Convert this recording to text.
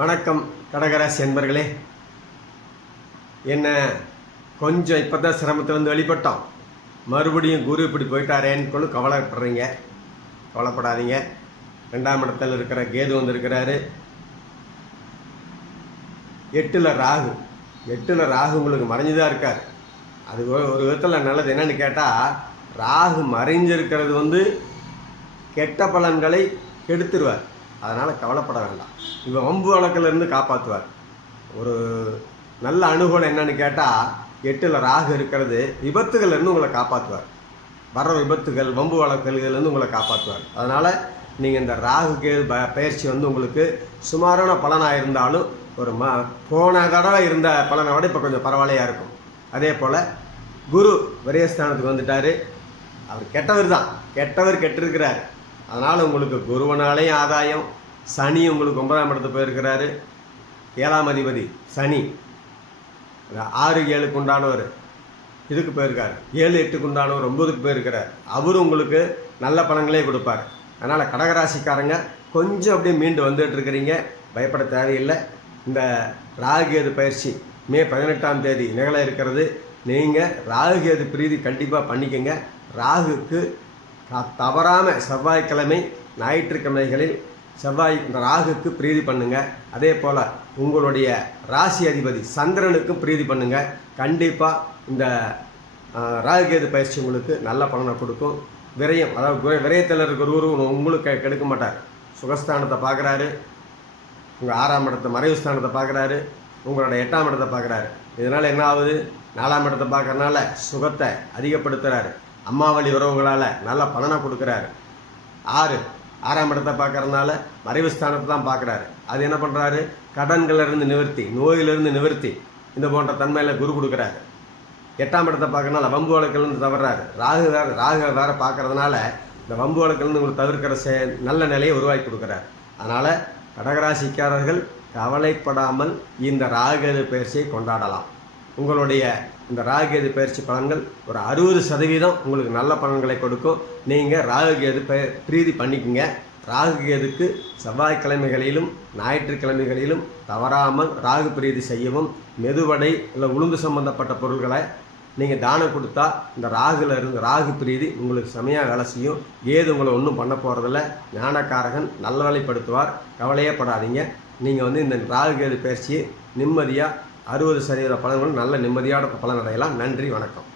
வணக்கம் கடகராசி என்பர்களே. என்ன கொஞ்சம் இப்போ தான் சிரமத்திலேருந்து வெளிப்பட்டோம், மறுபடியும் குரு இப்படி போயிட்டாரேன்னு கவலைப்படுறீங்க. கவலைப்படாதீங்க. 2ஆம் இடத்தில் இருக்கிற கேது வந்திருக்கிறாரு. 8ல் ராகு. 8ல் ராகு உங்களுக்கு மறைஞ்சுதான் இருக்கார். அது ஒரு விதத்தில் நல்லது. என்னன்னு கேட்டால், ராகு மறைஞ்சிருக்கிறது கெட்ட பலன்களை கெடுத்துருவார். அதனால் கவலைப்பட வேண்டாம். இவன் வம்பு வழக்கிலிருந்து காப்பாற்றுவார். ஒரு நல்ல அனுகூலம் என்னன்னு கேட்டால், 8ல் ராகு இருக்கிறது விபத்துகள்லேருந்து உங்களை காப்பாற்றுவார். வர்ற விபத்துகள் வம்பு வழக்குகள்லேருந்து உங்களை காப்பாற்றுவார். அதனால் நீங்கள் இந்த ராகு கேது பயிற்சி உங்களுக்கு சுமாரான பலனாக இருந்தாலும் ஒரு போன தடவை இருந்த பலனை விட இப்போ கொஞ்சம் பரவாயில்லையாக இருக்கும். அதே போல் குரு விரயஸ்தானத்துக்கு வந்துட்டார். அவர் கெட்டவர் தான், கெட்டிருக்கிறார். அதனால் உங்களுக்கு குருவனாலேயும் ஆதாயம். சனி உங்களுக்கு 9ஆம் இடத்துக்கு போயிருக்கிறாரு. 7ஆம் அதிபதி சனி 6, 7க்கு உண்டானவர் இதுக்கு போயிருக்கார். 7, 8க்கு உண்டானவர் 9க்கு போயிருக்கிறார். அவரும் உங்களுக்கு நல்ல பலன்களே கொடுப்பார். அதனால் கடகராசிக்காரங்க கொஞ்சம் அப்படியே மீண்டு வந்துட்டு இருக்கிறீங்க. பயப்பட தேவையில்லை. இந்த ராகுகேது பயிற்சி மே 18ஆம் தேதி நிகழ இருக்கிறது. நீங்கள் ராகுகேது பிரீதி கண்டிப்பாக பண்ணிக்கங்க. ராகுக்கு தவறாமல் செவ்வாய்க்கிழமை ஞாயிற்றுக்கிழமைகளில் இந்த ராகுக்கு பிரீதி பண்ணுங்கள். அதே போல் உங்களுடைய ராசி அதிபதி சந்திரனுக்கும் பிரீதி பண்ணுங்கள். கண்டிப்பாக இந்த ராகுகேது பயிற்சி உங்களுக்கு நல்ல பலனை கொடுக்கும். விரயம், அதாவது விரயத்தில் இருக்கிறவரும் உங்களுக்கு கெடுக்க மாட்டார். சுகஸ்தானத்தை பார்க்குறாரு, உங்கள் 6ஆம் இடத்தை மறைவு ஸ்தானத்தை பார்க்குறாரு, உங்களோட 8ஆம் இடத்தை பார்க்குறாரு. இதனால் என்ன ஆகுது? 4ஆம் இடத்தை பார்க்கறதுனால சுகத்தை அதிகப்படுத்துகிறாரு. அம்மாவளி உறவுகளால் நல்ல பலனை கொடுக்குறாரு. 6ஆம் இடத்தை பார்க்கறதுனால மறைவு ஸ்தானத்தை தான் பார்க்குறாரு. அது என்ன பண்ணுறாரு? கடன்களிலிருந்து நிவர்த்தி, நோயிலிருந்து நிவர்த்தி, இந்த போன்ற தன்மையில் குரு கொடுக்குறாரு. 8ஆம் இடத்தை பார்க்கறதுனால வம்பு வழக்கிலிருந்து தவறாரு. ராகு வேறு பார்க்கறதுனால இந்த வம்பு வழக்கிலிருந்து உங்களுக்கு தவிர்க்கிற நல்ல நிலையை உருவாக்கி கொடுக்குறாரு. அதனால் கடகராசிக்காரர்கள் கவலைப்படாமல் இந்த ராகுகேது பயிற்சியை கொண்டாடலாம். உங்களுடைய இந்த ராகுகேது பயிற்சி பலன்கள் ஒரு 60% உங்களுக்கு நல்ல பலன்களை கொடுக்கும். நீங்கள் ராகுகேது பிரீதி பண்ணிக்கோங்க. ராகுகேதுக்கு செவ்வாய்க்கிழமைகளிலும் ஞாயிற்றுக்கிழமைகளிலும் தவறாமல் ராகு பிரீதி செய்யவும், மெதுவடை இல்லை உளுந்து சம்பந்தப்பட்ட பொருள்களை நீங்கள் தானம் கொடுத்தா இந்த ராகு பிரீதி உங்களுக்கு செமையாக வேலை செய்யும். கேது உங்களை ஒன்றும் பண்ண போகிறதில்ல. ஞானக்காரகன் நல்வழிப்படுத்துவார். கவலையே படாதீங்க. நீங்கள் இந்த ராகுகேது பயிற்சியை நிம்மதியாக 60% பலன்கள் நல்ல நிம்மதியான பலனடையலாம். நன்றி, வணக்கம்.